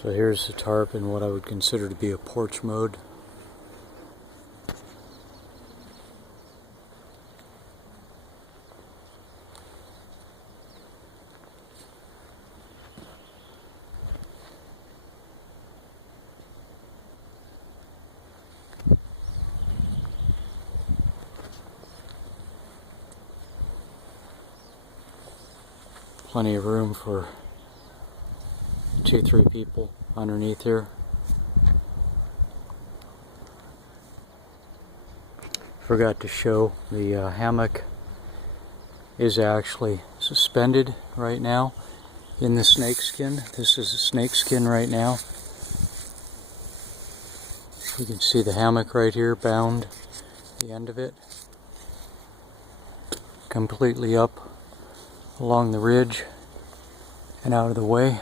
So here's the tarp in what I would consider to be a porch mode. Plenty of room for 2-3 people underneath here. Forgot to show the hammock is actually suspended right now in the snakeskin. This is a snakeskin right now. You can see the hammock right here bound, the end of it, completely up along the ridge and out of the way.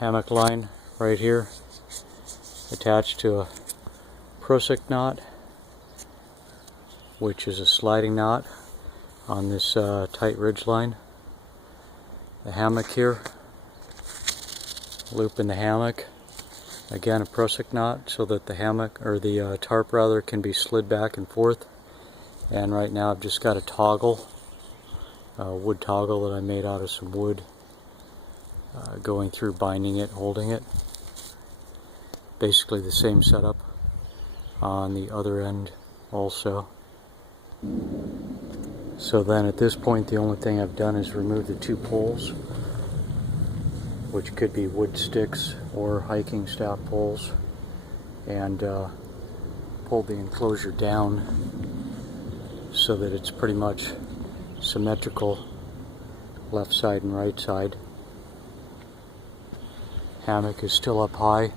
Hammock line right here attached to a Prusik knot, which is a sliding knot on this tight ridge line. The hammock here, loop in the hammock, again a Prusik knot so that the hammock, or the tarp rather, can be slid back and forth. And right now I've just got a toggle, a wood toggle that I made out of some wood, going through, binding it, holding it. Basically the same setup on the other end also. So then at this point the only thing I've done is remove the 2 poles, which could be wood sticks or hiking staff poles, and pulled the enclosure down so that it's pretty much symmetrical left side and right side. Hammock is still up high.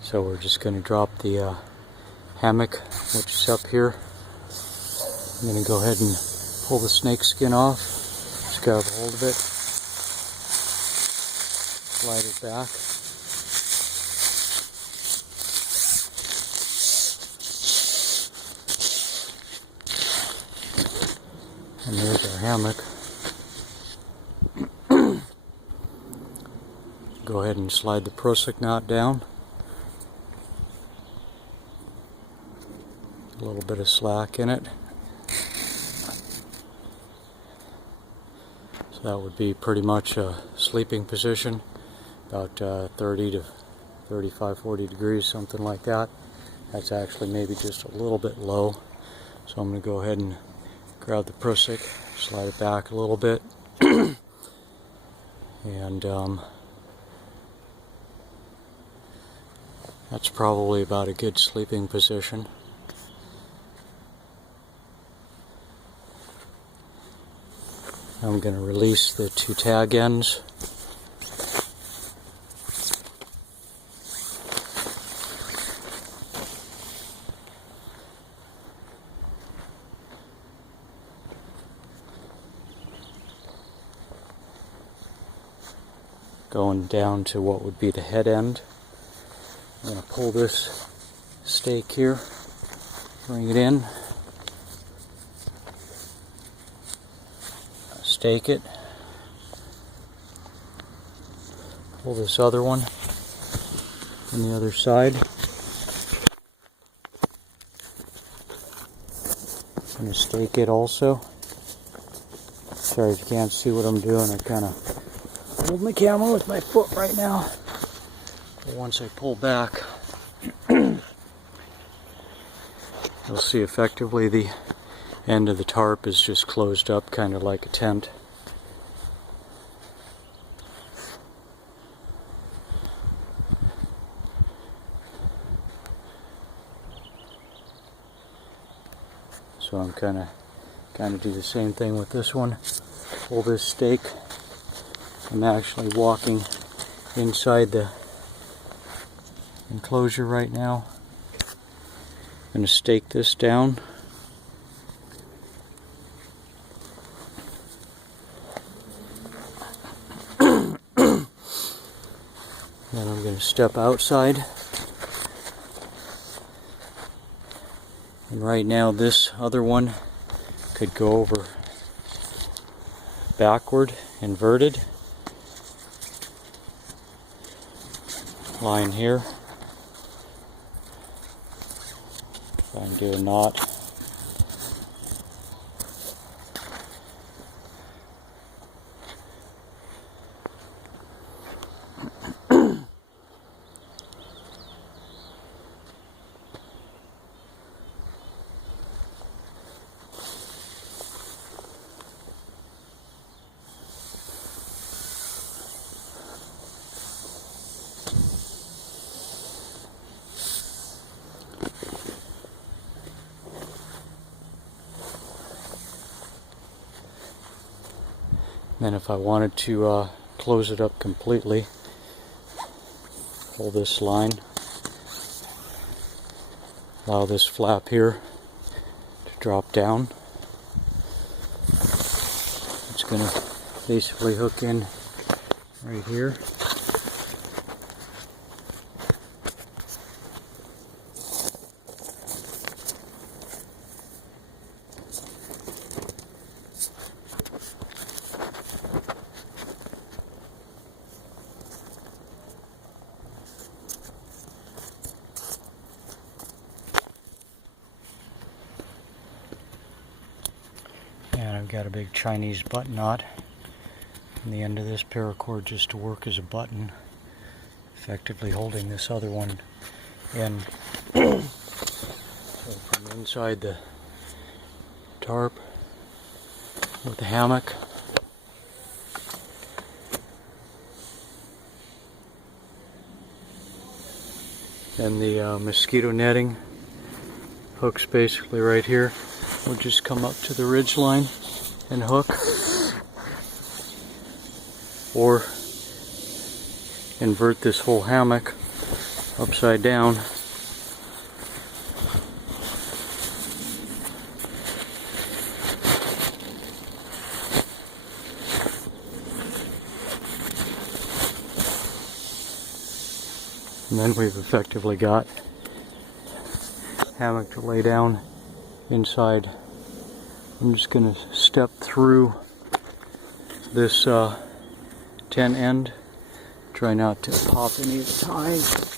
So we're just going to drop the hammock, which is up here. I'm going to go ahead and pull the snake skin off, just grab a hold of it, slide it back. And there's our hammock. Go ahead and slide the Prusik knot down. A little bit of slack in it. So that would be pretty much a sleeping position, about 30 to 35, 40 degrees, something like that. That's actually maybe just a little bit low. So I'm going to go ahead and grab the Prusik, slide it back a little bit, and that's probably about a good sleeping position. I'm going to release the 2 tag ends. Going down to what would be the head end. I'm going to pull this stake here, bring it in, stake it, pull this other one on the other side. I'm going to stake it also. Sorry if you can't see what I'm doing, I kind of hold my camera with my foot right now. But once I pull back, you'll see effectively the end of the tarp is just closed up, kind of like a tent. So I'm kind of do the same thing with this one. Pull this stake. I'm actually walking inside the enclosure right now. I'm going to stake this down. Then I'm going to step outside. And right now this other one could go over backward, inverted. Line here. Try and do a knot. Then if I wanted to close it up completely, pull this line, allow this flap here to drop down. It's going to basically hook in right here. And I've got a big Chinese button knot on the end of this paracord just to work as a button, effectively holding this other one in. So from inside the tarp with the hammock, and the mosquito netting hooks basically right here. We'll just come up to the ridge line and hook, or invert this whole hammock upside down. And then we've effectively got hammock to lay down inside. I'm just going to step through this tent end. Try not to pop any of the ties.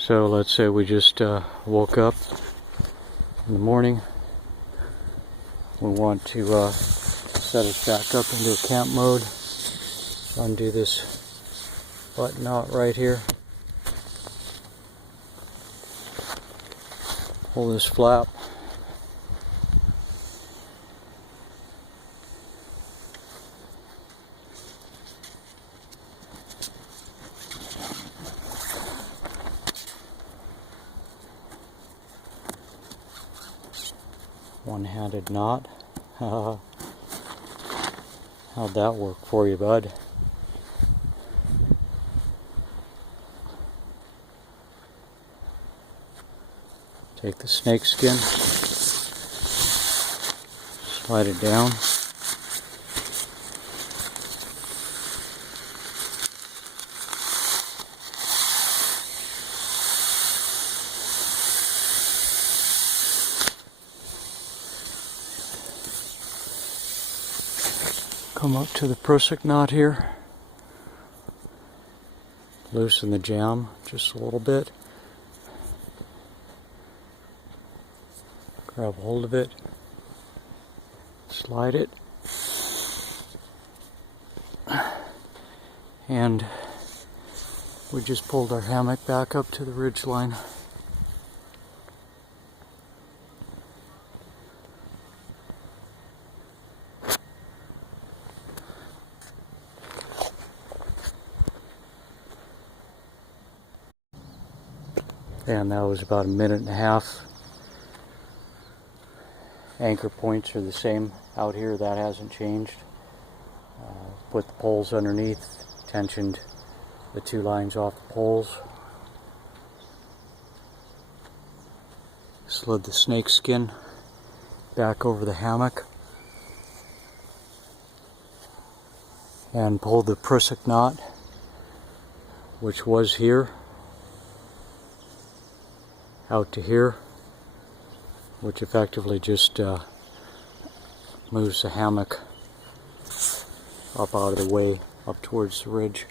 So let's say we just woke up in the morning. We want to set us back up into a camp mode. Undo this button knot right here. Pull this flap. One-handed knot. How'd that work for you, bud? Take the snake skin, slide it down. Come up to the Prusik knot here. Loosen the jam just a little bit. Grab hold of it. Slide it. And we just pulled our hammock back up to the ridge line. And that was about 1.5 minutes. Anchor points are the same out here, that hasn't changed. Put the poles underneath, tensioned the 2 lines off the poles. Slid the snake skin back over the hammock. And pulled the Prusik knot, which was here, out to here, which effectively just moves the hammock up out of the way, up towards the ridge.